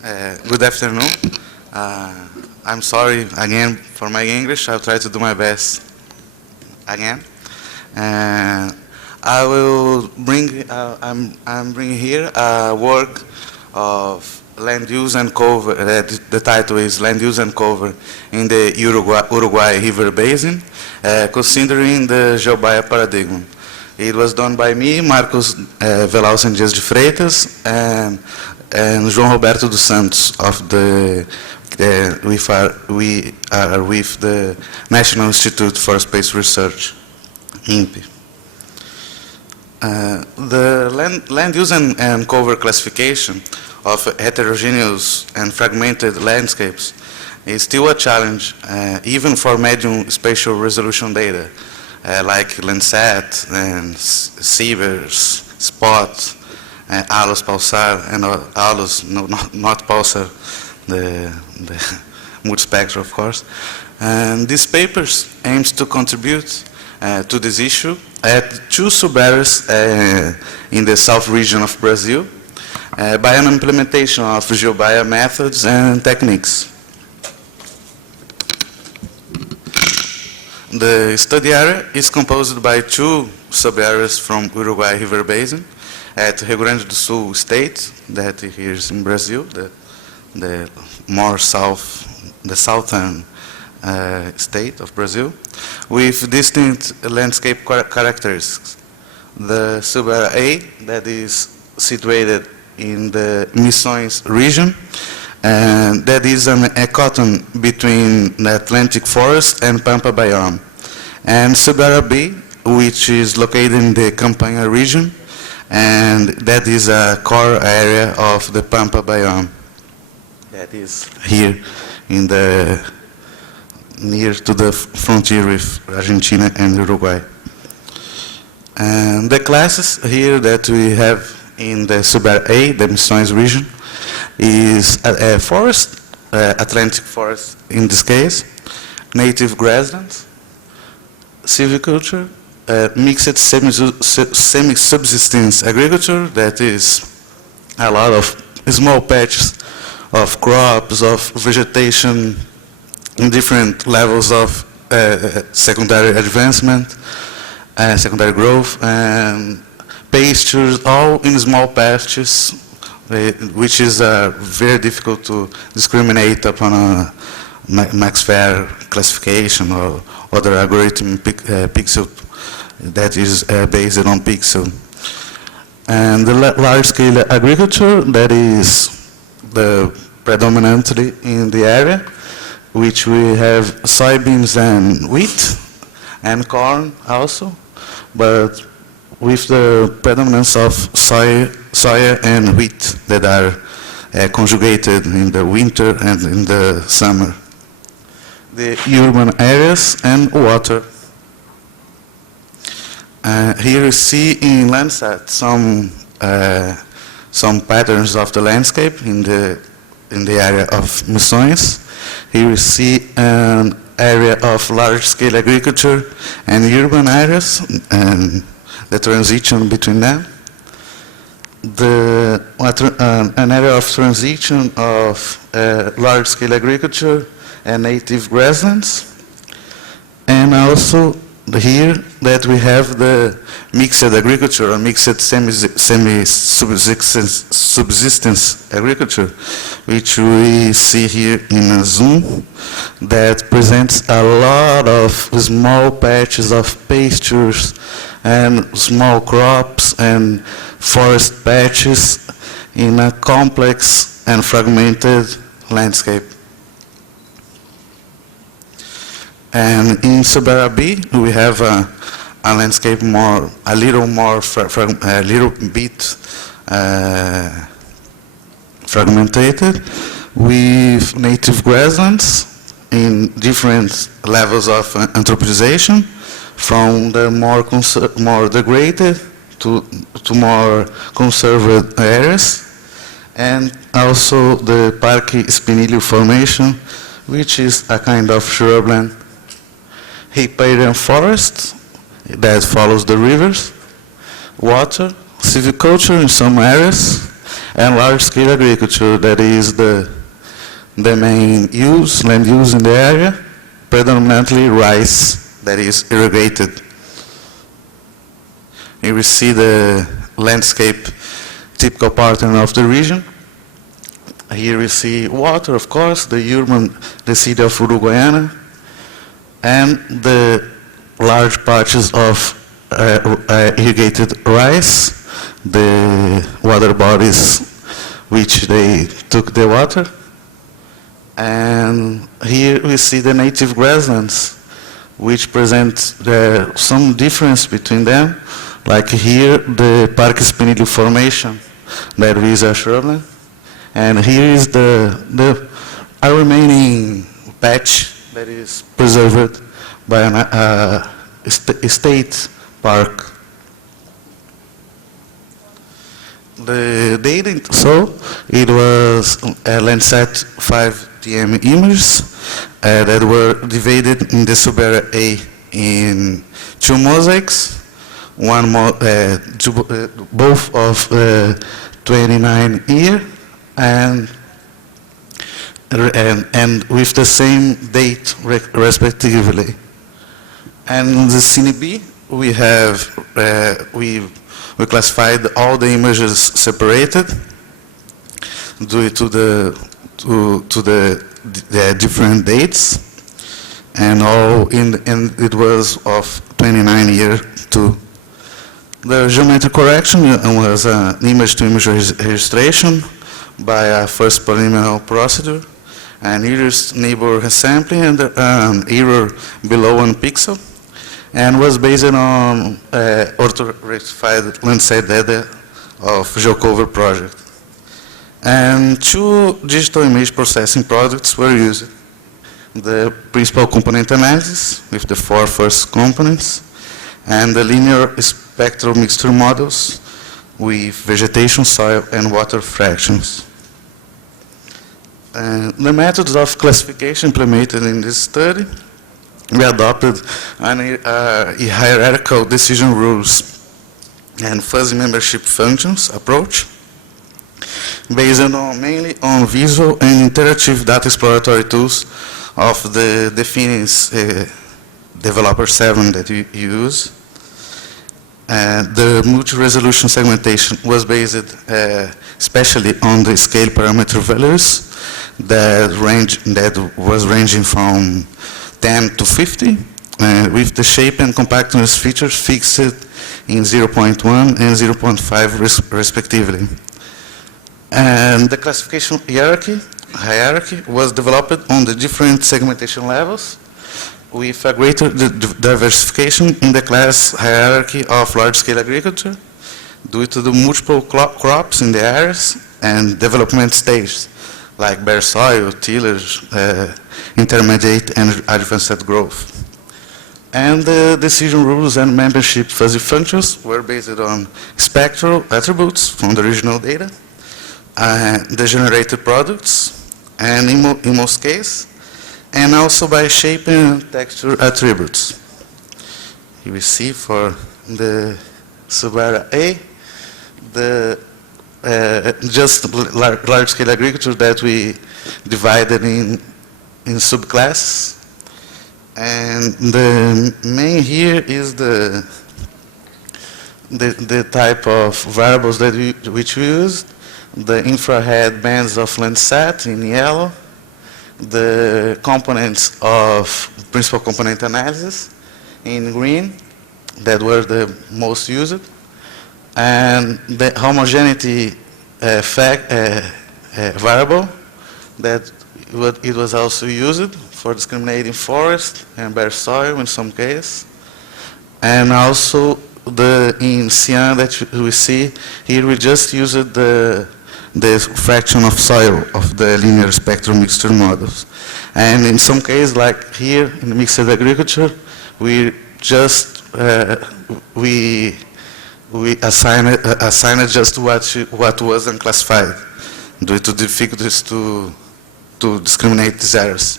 Good afternoon. I'm sorry again for my English. I'll try to do my best again. Uh, I will bring. I'm bringing here a work of land use and cover. The title is Land Use and Cover in the Uruguay River Basin, considering the GEOBIA paradigm. It was done by me, Marcos Velau Dias de Freitas, and João Roberto dos Santos of we are with the National Institute for Space Research, INPE. The land use and cover classification of heterogeneous and fragmented landscapes is still a challenge, even for medium spatial resolution data, like Landsat and Sievers, Spot, ALOS Pulsar, and ALOS, no, not Pulsar, the multispectral, of course. And these papers aims to contribute to this issue at two sub-areas in the south region of Brazil by an implementation of GEOBIA methods and techniques. The study area is composed by two sub-areas from Uruguay River Basin at Rio Grande do Sul state, that here is in Brazil, the more south, the southern state of Brazil, with distinct landscape characteristics. The sub-area A, that is situated in the Missões region, and that is a cotton between the Atlantic forest and Pampa biome. And sub-area B, which is located in the Campanha region, and that is a core area of the Pampa biome. That is here in the near to the frontier with Argentina and Uruguay. And the classes here that we have in the sub-area A, the Missões region, is a forest, Atlantic forest in this case, native grasslands, silviculture, mixed semi-subsistence agriculture, that is a lot of small patches of crops, of vegetation in different levels of secondary advancement, secondary growth, and pastures, all in small patches, which is very difficult to discriminate upon a max fair classification or other algorithm pixel that is based on pixel. And the large-scale agriculture, that is the predominantly in the area, which we have soybeans and wheat and corn also, but with the predominance of soya and wheat that are conjugated in the winter and in the summer. The urban areas and water. Here you see in Landsat some patterns of the landscape in the area of Missões. Here you see an area of large-scale agriculture and urban areas, and the transition between them. An area of transition of large-scale agriculture and native grasslands, and also here that we have the mixed agriculture or mixed semi-subsistence agriculture, which we see here in a zoom that presents a lot of small patches of pastures and small crops and forest patches in a complex and fragmented landscape. And in sub-area B, we have a landscape a little bit fragmented, with native grasslands in different levels of anthropization, from the more degraded to more conserved areas, and also the Parque Espinilho Formation, which is a kind of shrubland, riparian forest that follows the rivers, water, silviculture in some areas, and large-scale agriculture, that is the main land use in the area, predominantly rice, that is irrigated. Here we see the landscape typical pattern of the region. Here we see water, of course, the city of Uruguay, and the large patches of irrigated rice, the water bodies which they took the water. And here we see the native grasslands, which present some difference between them. Like here, the Parque Espinilho formation, that is a shrubland. And here is the remaining patch that is preserved by a state park. The data, so it was a Landsat 5TM images that were divided in the sub-area A in 2 mosaics, both of 29 year and with the same date respectively. And the scene B, we have we classified all the images separated due to the different dates, and it was of 29 year too. The geometric correction was an image-to-image registration by a first polynomial procedure, an nearest neighbor sampling, and an error below 1 pixel, and was based on ortho-rectified Landsat data of GeoCover project. And 2 digital image processing products were used. The principal component analysis with the 4 first components, and the linear spectral mixture models with vegetation, soil, and water fractions. The methods of classification implemented in this study, we adopted a hierarchical decision rules and fuzzy membership functions approach, based mainly on visual and interactive data exploratory tools of the Defines developer 7 that you use. The multi-resolution segmentation was based especially on the scale parameter values that was ranging from 10 to 50, with the shape and compactness features fixed in 0.1 and 0.5 respectively. And the classification hierarchy was developed on the different segmentation levels, with a greater diversification in the class hierarchy of large-scale agriculture due to the multiple crops in the areas and development stages, like bare soil, tillage, intermediate and advanced growth. And the decision rules and membership fuzzy functions were based on spectral attributes from the original data, the generated products, and in most cases, and also by shape and texture attributes. Here we see for the sub-area A, just large-scale agriculture that we divided in subclasses. And the main here is the type of variables that which we used, the infrared bands of Landsat in yellow, the components of principal component analysis in green that were the most used, and the homogeneity variable that it was also used for discriminating forest and bare soil in some cases, and also in cyan that we see here, we just used the fraction of soil of the linear spectrum mixture models. And in some cases, like here in mixed agriculture, we just we assigned just what was unclassified due to difficulties to discriminate these areas.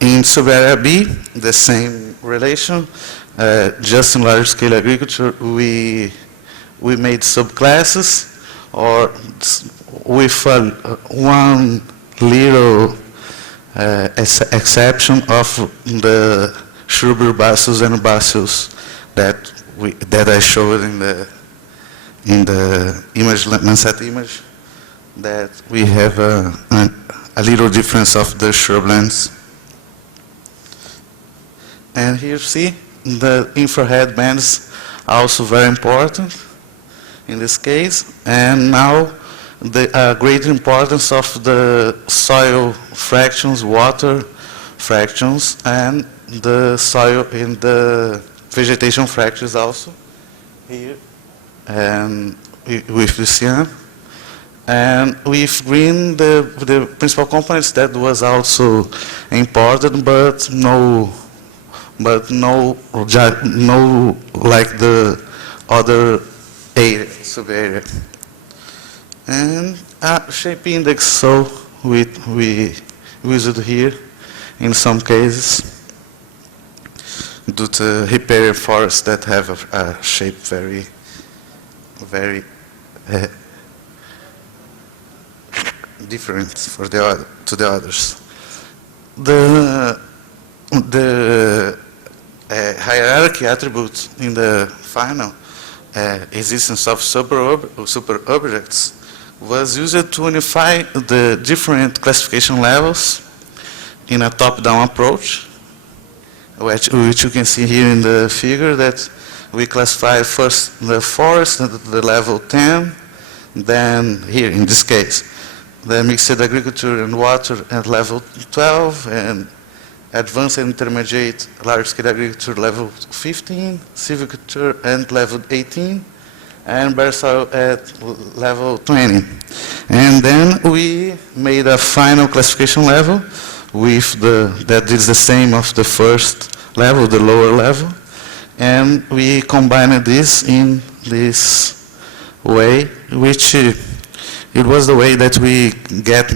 In sub-area B, the same relation, just in large-scale agriculture, we we made subclasses, or with one little exception of the shrub herbaceous and herbaceous that I showed in the image, Lancet image, that we have a little difference of the shrublands. And here you see the infrared bands are also very important in this case. And now the great importance of the soil fractions, water fractions, and the soil in the vegetation fractures also here, and with Lucian. And with green, the principal components that was also important, but no like the other area, sub-area. And shape index, so we use it here in some cases due to riparian forests that have a shape very different to the others. The hierarchy attribute in the final existence of super objects was used to unify the different classification levels in a top-down approach, which you can see here in the figure, that we classify first the forest at the level 10, then here in this case, the mixed agriculture and water at level 12, and advanced and intermediate large-scale agriculture level 15, silviculture at level 18, and bare soil at level 20. And then we made a final classification level with that is the same of the first level, the lower level, and we combined this in this way, which it was the way that we get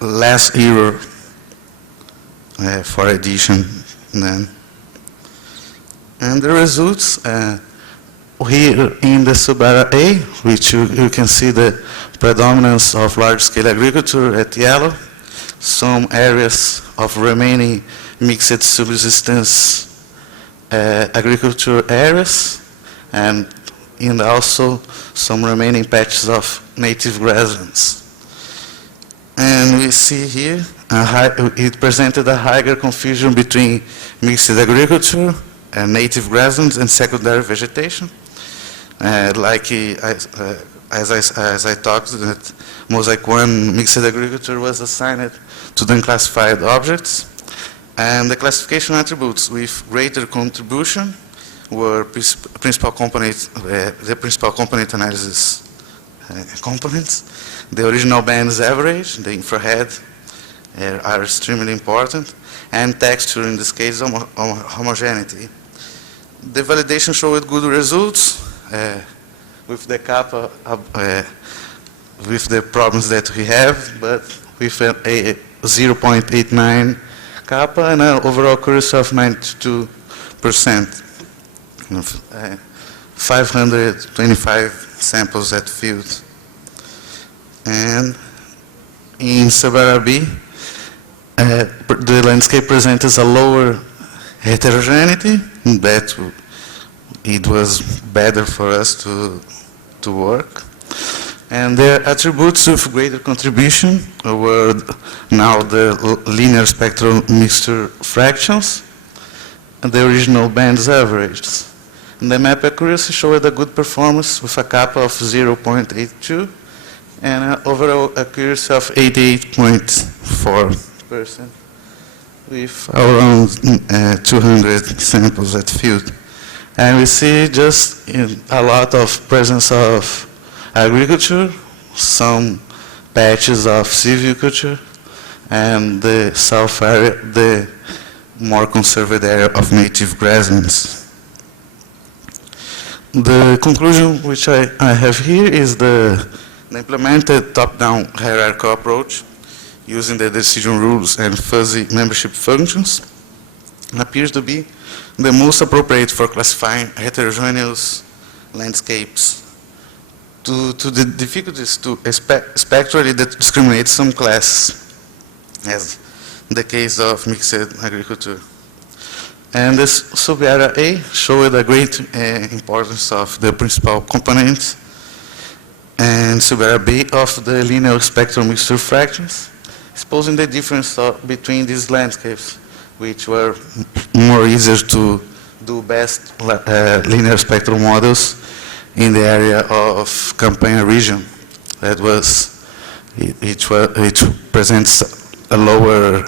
less error for addition then. And the results here in the sub-area A, which you can see the predominance of large-scale agriculture at yellow, some areas of remaining mixed subsistence agriculture areas, and also some remaining patches of native grasslands. And we see here, it presented a higher confusion between mixed agriculture and native grasslands and secondary vegetation. As I talked, that Mosaic 1 mixed agriculture was assigned to the unclassified objects, and the classification attributes with greater contribution were principal component, the principal component analysis components. The original bands average, the infrared, are extremely important, and texture, in this case, homogeneity. The validation showed good results with the kappa, with the problems that we have, but with a 0.89 kappa and an overall accuracy of 92%. 525 samples at field. And in sub-area B, the landscape presents a lower heterogeneity, that it was better for us to work. And the attributes of greater contribution were now the linear spectral mixture fractions and the original bands averages. And the map accuracy showed a good performance with a kappa of 0.82 and an overall accuracy of 88.4% with around 200 samples at field. And we see just a lot of presence of agriculture, some patches of silviculture, and the south area, the more conserved area of native grasslands. The conclusion which I have here is the implemented top-down hierarchical approach using the decision rules and fuzzy membership functions appears to be the most appropriate for classifying heterogeneous landscapes. To the difficulties to spectrally discriminate some classes, as in the case of mixed agriculture. And this sub-area A showed a great importance of the principal components, and sub-area B of the linear spectrum mixture fractions, exposing the difference between these landscapes, which were more easier to do best linear spectrum models in the area of Campania region. That was, which presents a lower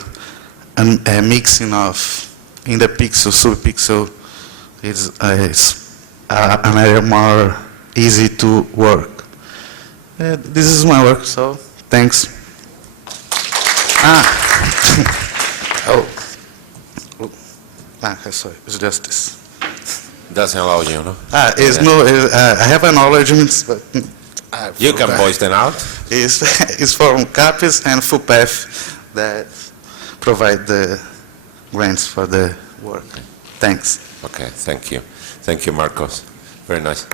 mixing of in the pixel, sub-pixel is an area more easy to work. This is my work, so thanks. Sorry, it's just this. Doesn't allow you, no? I have acknowledgements, but you can voice them out. It's from CAPES and FUPEF that provide the grants for the work. Thanks. Okay, thank you. Thank you, Marcos. Very nice.